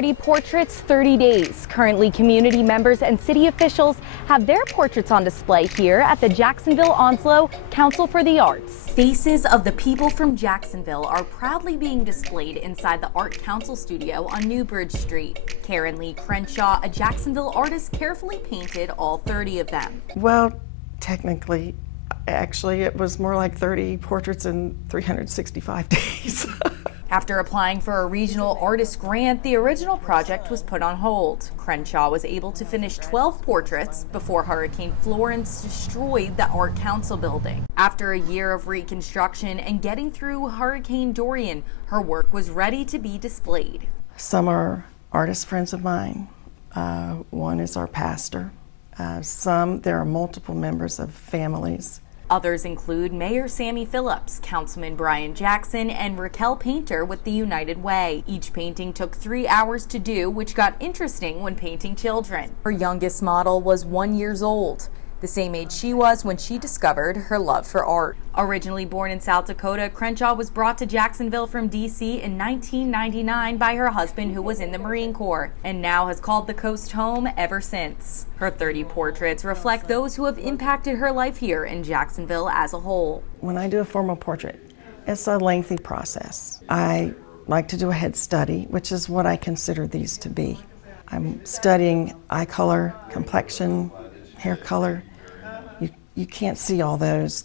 30 portraits, 30 days. Currently, community members and city officials have their portraits on display here at the Jacksonville-Onslow Council for the Arts. Faces of the people from Jacksonville are proudly being displayed inside the Art Council studio on Newbridge Street. Karen Lee Crenshaw, a Jacksonville artist, carefully painted all 30 of them. Well, technically, actually, it was more like 30 portraits in 365 days. After applying for a regional artist grant, the original project was put on hold. Crenshaw was able to finish 12 portraits before Hurricane Florence destroyed the Art Council building. After a year of reconstruction and getting through Hurricane Dorian, her work was ready to be displayed. Some are artist friends of mine. One is our pastor. There are multiple members of families. Others include Mayor Sammy Phillips, Councilman Brian Jackson, and Raquel Painter with the United Way. Each painting took 3 hours to do, which got interesting when painting children. Her youngest model was 1 year old, the same age she was when she discovered her love for art. Originally born in South Dakota, Crenshaw was brought to Jacksonville from D.C. in 1999 by her husband, who was in the Marine Corps, and now has called the coast home ever since. Her 30 portraits reflect those who have impacted her life here in Jacksonville as a whole. When I do a formal portrait, it's a lengthy process. I like to do a head study, which is what I consider these to be. I'm studying eye color, complexion, hair color. You can't see all those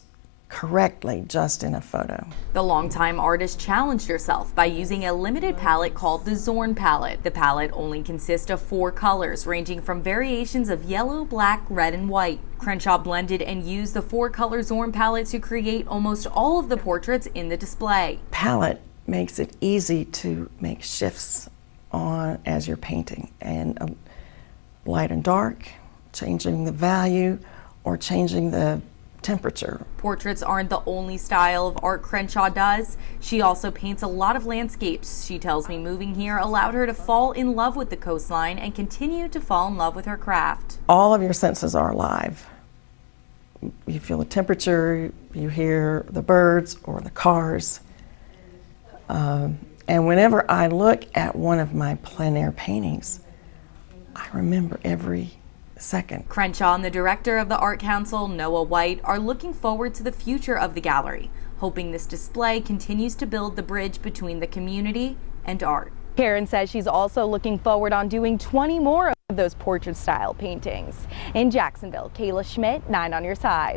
correctly just in a photo. The longtime artist challenged herself by using a limited palette called the Zorn palette. The palette only consists of 4 colors, ranging from variations of yellow, black, red, and white. Crenshaw blended and used the 4-color Zorn palette to create almost all of the portraits in the display. Palette makes it easy to make shifts on as you're painting, and light and dark, changing the value, or changing the temperature. Portraits aren't the only style of art Crenshaw does. She also paints a lot of landscapes. She tells me moving here allowed her to fall in love with the coastline and continue to fall in love with her craft. All of your senses are alive. You feel the temperature, you hear the birds or the cars. And whenever I look at one of my plein air paintings, I remember every second. Crenshaw and the director of the Art Council, Noah White, are looking forward to the future of the gallery, hoping this display continues to build the bridge between the community and art. Karen says she's also looking forward on doing 20 more of those portrait-style paintings. In Jacksonville, Kayla Schmidt, 9 on your side.